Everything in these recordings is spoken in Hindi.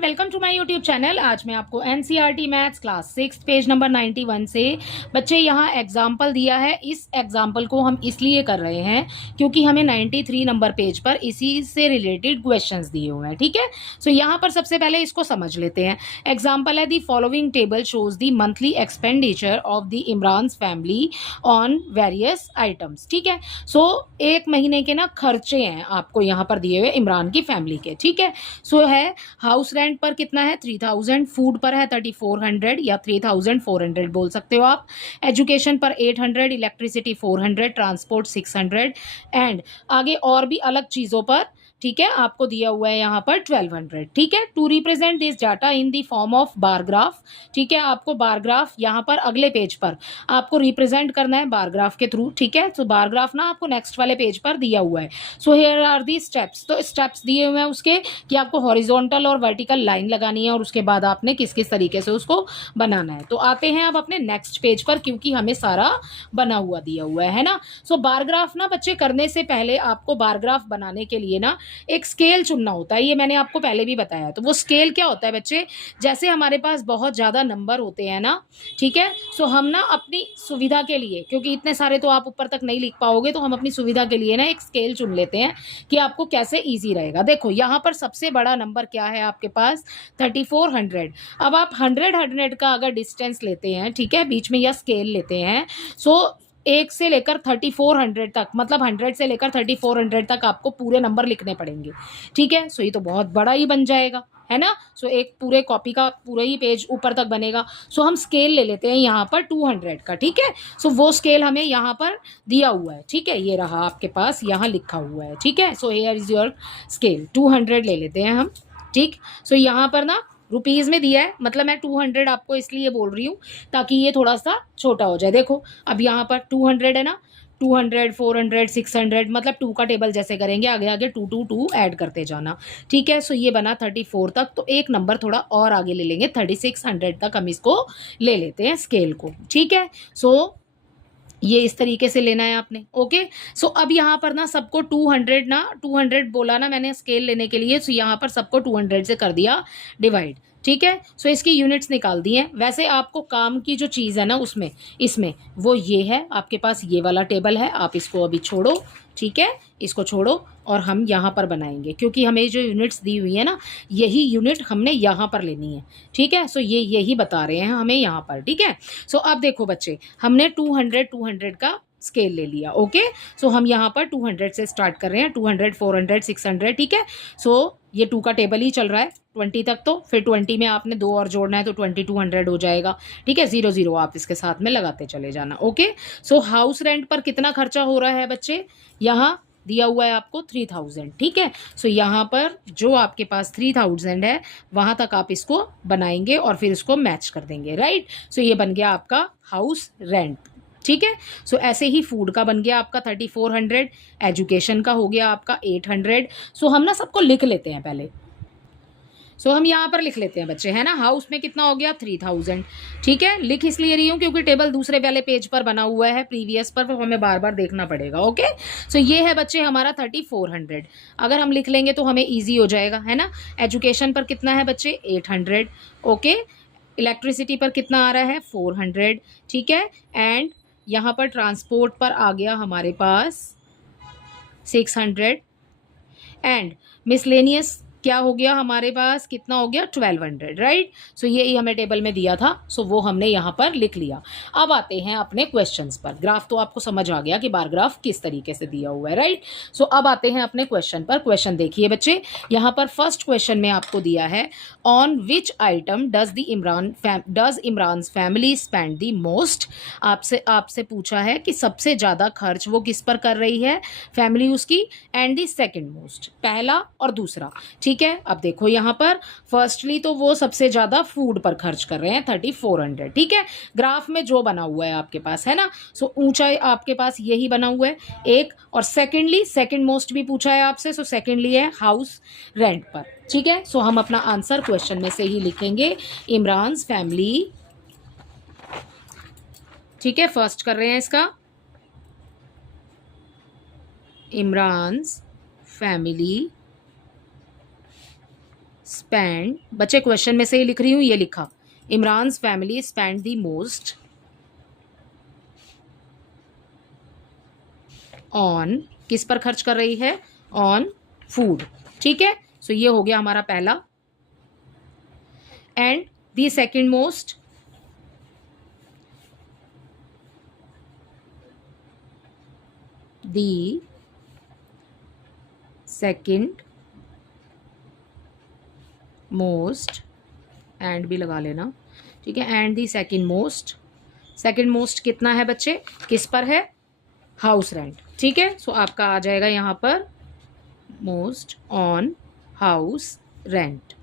And welcome to my YouTube channel. आज मैं आपको NCERT maths class 6 page number 91 से बच्चे यहाँ एग्जाम्पल दिया है। इस एग्जाम्पल को हम इसलिए कर रहे हैं क्योंकि हमें 93 नंबर पेज पर इसी से रिलेटेड क्वेश्चंस दिए हुए हैं। ठीक है, सो यहाँ पर सबसे पहले इसको समझ लेते हैं। एग्जाम्पल है, the following table shows the monthly expenditure of the Imran's family on various items. ठीक है, सो एक महीने के ना खर्चे हैं आपको यहाँ पर दिए हुए इमरान की फैमिली के। ठीक है, सो है हाउस रेंट पर कितना है 3000, फूड पर है 3400 या 3400 बोल सकते हो आप, एजुकेशन पर 800, इलेक्ट्रिसिटी 400, ट्रांसपोर्ट 600 एंड आगे और भी अलग चीज़ों पर। ठीक है, आपको दिया हुआ है यहाँ पर 1200। ठीक है, to represent this data in the form of bar graph. ठीक है, आपको बार ग्राफ यहाँ पर अगले पेज पर आपको रिप्रेजेंट करना है बार ग्राफ के थ्रू। ठीक है, तो बार ग्राफ ना आपको नेक्स्ट वाले पेज पर दिया हुआ है। So here are the steps, तो स्टेप्स दिए हुए हैं उसके कि आपको हॉरिजॉन्टल और वर्टिकल लाइन लगानी है और उसके बाद आपने किस किस तरीके से उसको बनाना है। तो आते हैं अब अपने नेक्स्ट पेज पर क्योंकि हमें सारा बना हुआ दिया हुआ है ना। सो बार ग्राफ ना बच्चे करने से पहले आपको बार ग्राफ बनाने के लिए ना एक स्केल चुनना होता है। ये मैंने आपको पहले भी बताया। तो वो स्केल क्या होता है बच्चे, जैसे हमारे पास बहुत ज़्यादा नंबर होते हैं ना, ठीक है, सो हम ना अपनी सुविधा के लिए, क्योंकि इतने सारे तो आप ऊपर तक नहीं लिख पाओगे, तो हम अपनी सुविधा के लिए ना एक स्केल चुन लेते हैं कि आपको कैसे ईजी रहेगा। देखो यहाँ पर सबसे बड़ा नंबर क्या है आपके पास 3400। अब आप 100 का अगर डिस्टेंस लेते हैं, ठीक है, बीच में यह स्केल लेते हैं, सो 1 से लेकर 3400 तक, मतलब 100 से लेकर 3400 तक आपको पूरे नंबर लिखने पड़ेंगे। ठीक है, सो ये तो बहुत बड़ा ही बन जाएगा, है ना। सो एक पूरे कॉपी का पूरा ही पेज ऊपर तक बनेगा। सो हम स्केल ले लेते हैं यहाँ पर 200 का। ठीक है, सो वो स्केल हमें यहाँ पर दिया हुआ है। ठीक है, ये रहा आपके पास, यहाँ लिखा हुआ है। ठीक है, so here is your scale, 200 ले लेते हैं हम। ठीक, सो यहाँ पर ना रुपीज़ में दिया है, मतलब मैं 200 आपको इसलिए बोल रही हूँ ताकि ये थोड़ा सा छोटा हो जाए। देखो अब यहाँ पर 200 है ना, 200, 400, 600, मतलब 2 का टेबल जैसे करेंगे आगे आगे 2 2 2 ऐड करते जाना। ठीक है, सो ये बना 34 तक, तो एक नंबर थोड़ा और आगे ले लेंगे, 3600 तक हम इसको ले लेते हैं स्केल को। ठीक है, सो ये इस तरीके से लेना है आपने। ओके, सो अब यहाँ पर ना सबको 200 ना 200 बोला ना मैंने स्केल लेने के लिए, सो यहाँ पर सबको 200 से कर दिया डिवाइड। ठीक है, सो इसकी यूनिट्स निकाल दी हैं। वैसे आपको काम की जो चीज़ है ना उसमें इसमें वो ये है, आपके पास ये वाला टेबल है, आप इसको अभी छोड़ो। ठीक है, इसको छोड़ो और हम यहाँ पर बनाएंगे क्योंकि हमें जो यूनिट्स दी हुई है ना, यही यूनिट हमने यहाँ पर लेनी है। ठीक है, सो ये यही बता रहे हैं हमें यहाँ पर। ठीक है, सो अब देखो बच्चे, हमने 200 का स्केल ले लिया। ओके, सो हम यहाँ पर 200 से स्टार्ट कर रहे हैं, 200, 400, 600। ठीक है, सो ये 2 का टेबल ही चल रहा है 20 तक, तो फिर 20 में आपने 2 और जोड़ना है तो 2200 हो जाएगा। ठीक है, 0 0 आप इसके साथ में लगाते चले जाना। ओके, सो हाउस रेंट पर कितना खर्चा हो रहा है बच्चे, यहाँ दिया हुआ है आपको 3000। ठीक है, सो यहाँ पर जो आपके पास 3000 है वहाँ तक आप इसको बनाएंगे और फिर इसको मैच कर देंगे। राइट, सो ये बन गया आपका हाउस रेंट। ठीक है, सो ऐसे ही फूड का बन गया आपका 3400, एजुकेशन का हो गया आपका 800। सो हम ना सबको लिख लेते हैं पहले। सो हम यहाँ पर लिख लेते हैं बच्चे, है ना। हाउस में कितना हो गया 3000। ठीक है, लिख इसलिए रही हूँ क्योंकि टेबल दूसरे वाले पेज पर बना हुआ है प्रीवियस पर, तो हमें बार बार देखना पड़ेगा। ओके, सो ये है बच्चे हमारा 3400। अगर हम लिख लेंगे तो हमें ईजी हो जाएगा, है ना। एजुकेशन पर कितना है बच्चे 800। ओके, इलेक्ट्रिसिटी पर कितना आ रहा है 400। ठीक है, एंड यहाँ पर ट्रांसपोर्ट पर आ गया हमारे पास 600 एंड मिसलेनियस क्या हो गया हमारे पास, कितना हो गया 1200। राइट, सो यही हमें टेबल में दिया था, सो वो हमने यहाँ पर लिख लिया। अब आते हैं अपने क्वेश्चंस पर। ग्राफ तो आपको समझ आ गया कि बार ग्राफ किस तरीके से दिया हुआ है। राइट, सो अब आते हैं अपने क्वेश्चन पर। क्वेश्चन देखिए बच्चे, यहाँ पर फर्स्ट क्वेश्चन में आपको दिया है, on which item does Imran family spend the most. आपसे पूछा है कि सबसे ज़्यादा खर्च वो किस पर कर रही है फैमिली उसकी, एंड द सेकेंड मोस्ट, पहला और दूसरा। ठीक है, अब देखो यहाँ पर फर्स्टली तो वो सबसे ज़्यादा फूड पर खर्च कर रहे हैं 3400। ठीक है, ग्राफ में जो बना हुआ है आपके पास, है ना। सो ऊंचाई आपके पास यही बना हुआ है एक, और सेकेंडली सेकेंड मोस्ट भी पूछा है आपसे, सो सेकेंडली है हाउस रेंट पर। ठीक है, सो हम अपना आंसर क्वेश्चन में से ही लिखेंगे, इमरान्स फैमिली। ठीक है, फर्स्ट कर रहे हैं इसका, इमरान्स फैमिली स्पेंड, बच्चे क्वेश्चन में से ही लिख रही हूँ, ये लिखा, Imran's family spend the most on, किस पर खर्च कर रही है, ऑन फूड, ठीक है। सो ये हो गया हमारा पहला। And the second most, the second most, and भी लगा लेना, ठीक है, and the second most, second most कितना है बच्चे, किस पर है, हाउस रेंट, ठीक है। सो आपका आ जाएगा यहाँ पर मोस्ट ऑन हाउस रेंट,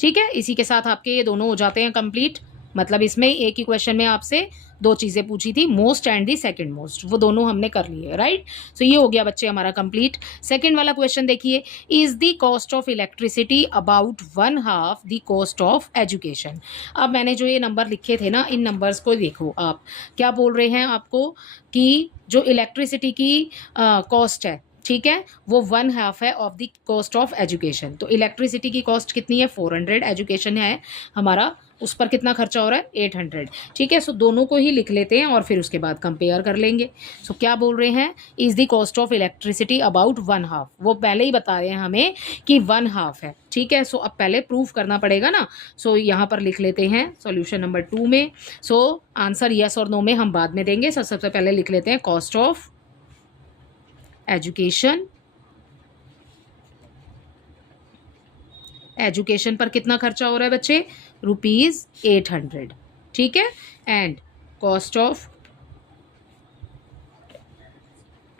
ठीक है। इसी के साथ आपके ये दोनों हो जाते हैं कंप्लीट। मतलब इसमें एक ही क्वेश्चन में आपसे दो चीजें पूछी थी, most and the second most, वो दोनों हमने कर लिए, राइट। सो ये हो गया बच्चे हमारा कंप्लीट। सेकंड वाला क्वेश्चन देखिए, is the cost of electricity about 1/2 the cost of education. अब मैंने जो ये नंबर लिखे थे ना, इन नंबर्स को देखो, आप क्या बोल रहे हैं आपको कि जो इलेक्ट्रिसिटी की कॉस्ट है, ठीक है, वो 1/2 है of the cost of education. तो इलेक्ट्रिसिटी की कॉस्ट कितनी है, 400, एजुकेशन है हमारा, उस पर कितना खर्चा हो रहा है, 800, ठीक है। सो दोनों को ही लिख लेते हैं और फिर उसके बाद कंपेयर कर लेंगे। सो क्या बोल रहे हैं, is the cost of electricity about 1/2, वो पहले ही बता रहे हैं हमें कि 1/2 है, ठीक है। सो अब पहले प्रूफ करना पड़ेगा ना। सो यहाँ पर लिख लेते हैं सॉल्यूशन नंबर 2 में। सो आंसर यस और नो में हम बाद में देंगे। सबसे पहले लिख लेते हैं कॉस्ट ऑफ एजुकेशन, एजुकेशन पर कितना खर्चा हो रहा है बच्चे, ₹800, ठीक है। And cost of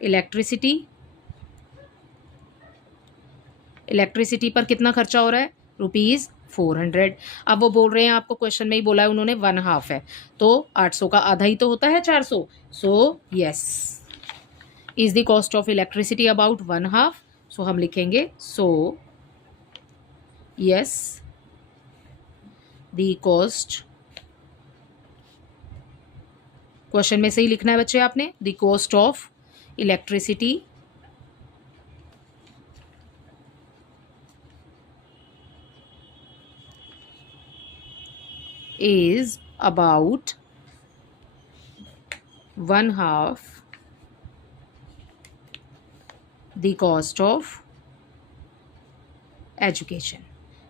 electricity, electricity पर कितना खर्चा हो रहा है, ₹400। अब वो बोल रहे हैं, आपको क्वेश्चन में ही बोला है उन्होंने 1/2 है, तो 800 का आधा ही तो होता है 400। So yes, is the cost of electricity about 1/2। सो हम लिखेंगे सो यस द कॉस्ट, क्वेश्चन में से ही लिखना है बच्चे आपने, the cost of electricity is about 1/2 the cost of education,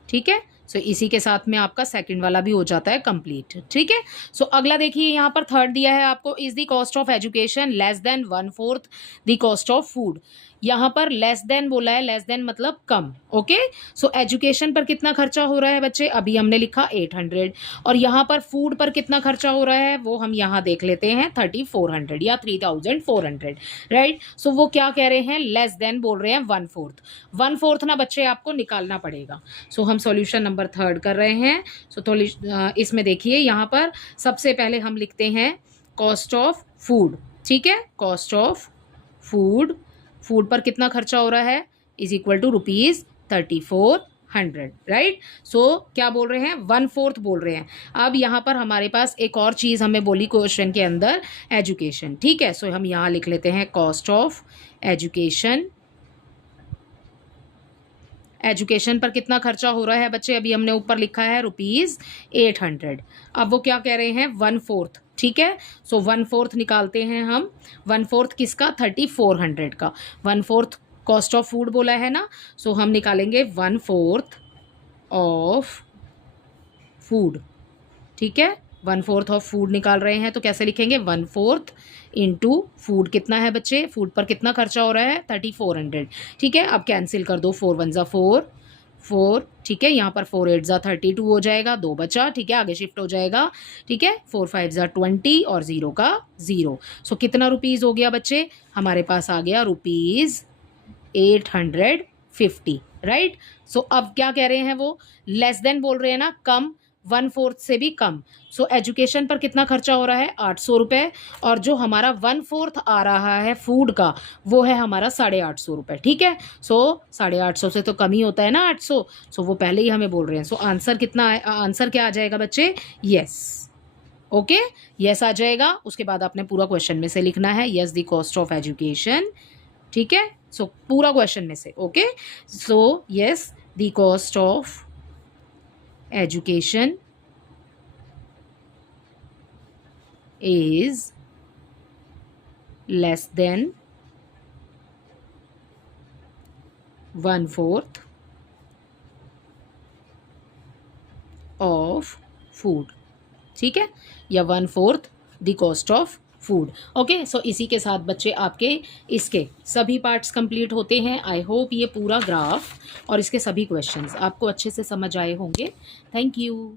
ठीक है। सो इसी के साथ में आपका सेकंड वाला भी हो जाता है कंप्लीट, ठीक है। सो अगला देखिए, यहाँ पर थर्ड दिया है आपको, is the cost of education less than 1/4 the cost of food. यहाँ पर लेस देन बोला है, लेस देन मतलब कम, ओके। सो एजुकेशन पर कितना खर्चा हो रहा है बच्चे, अभी हमने लिखा 800, और यहाँ पर फूड पर कितना खर्चा हो रहा है वो हम यहाँ देख लेते हैं 3400 या 3400, राइट। सो वो क्या कह रहे हैं, लेस देन बोल रहे हैं 1/4, 1/4 ना बच्चे आपको निकालना पड़ेगा। सो हम सॉल्यूशन नंबर 3 कर रहे हैं। सो इसमें देखिए, यहाँ पर सबसे पहले हम लिखते हैं कॉस्ट ऑफ फूड, ठीक है, कॉस्ट ऑफ फूड, फूड पर कितना खर्चा हो रहा है, इज इक्वल टू ₹3400, राइट। सो क्या बोल रहे हैं, 1/4 बोल रहे हैं। अब यहाँ पर हमारे पास एक और चीज़ हमें बोली क्वेश्चन के अंदर, एजुकेशन, ठीक है। सो हम यहाँ लिख लेते हैं कॉस्ट ऑफ एजुकेशन, एजुकेशन पर कितना खर्चा हो रहा है बच्चे, अभी हमने ऊपर लिखा है ₹800। अब वो क्या कह रहे हैं, 1/4, ठीक है। सो 1/4 निकालते हैं हम, 1/4 किसका, 3400 का, 1/4 कॉस्ट ऑफ फूड बोला है ना। सो हम निकालेंगे 1/4 ऑफ फूड, ठीक है, 1/4 ऑफ फूड निकाल रहे हैं, तो कैसे लिखेंगे, 1/4 इंटू फूड कितना है बच्चे, फूड पर कितना खर्चा हो रहा है, 3400, ठीक है। अब कैंसिल कर दो, 4 1 ज़ा 4, ठीक है, यहाँ पर 4 8 ज़ा 32 हो जाएगा, 2 बचा, ठीक है, आगे शिफ्ट हो जाएगा, ठीक है, 4 5 ज़ा 20 और 0 का 0। सो कितना रुपीज़ हो गया बच्चे, हमारे पास आ गया ₹850, राइट। सो अब क्या कह रहे हैं वो, लेस देन बोल रहे हैं ना, कम, 1/4 से भी कम। सो एजुकेशन पर कितना खर्चा हो रहा है, 800 रुपये, और जो हमारा 1/4 आ रहा है फूड का, वो है हमारा 850 रुपये, ठीक है। सो 850 से तो कम ही होता है ना 800। सो वो पहले ही हमें बोल रहे हैं। सो आंसर कितना, आंसर क्या आ जाएगा बच्चे, यस, ओके, यस आ जाएगा। उसके बाद आपने पूरा क्वेश्चन में से लिखना है, yes the cost of education, ठीक है। सो पूरा क्वेश्चन में से, okay. So yes, the cost of education is less than 1/4 of food, ठीक है, या 1/4 the cost of food. Okay, so इसी के साथ बच्चे आपके इसके सभी पार्ट्स कंप्लीट होते हैं। आई होप ये पूरा ग्राफ और इसके सभी क्वेश्चंस आपको अच्छे से समझ आए होंगे। Thank you.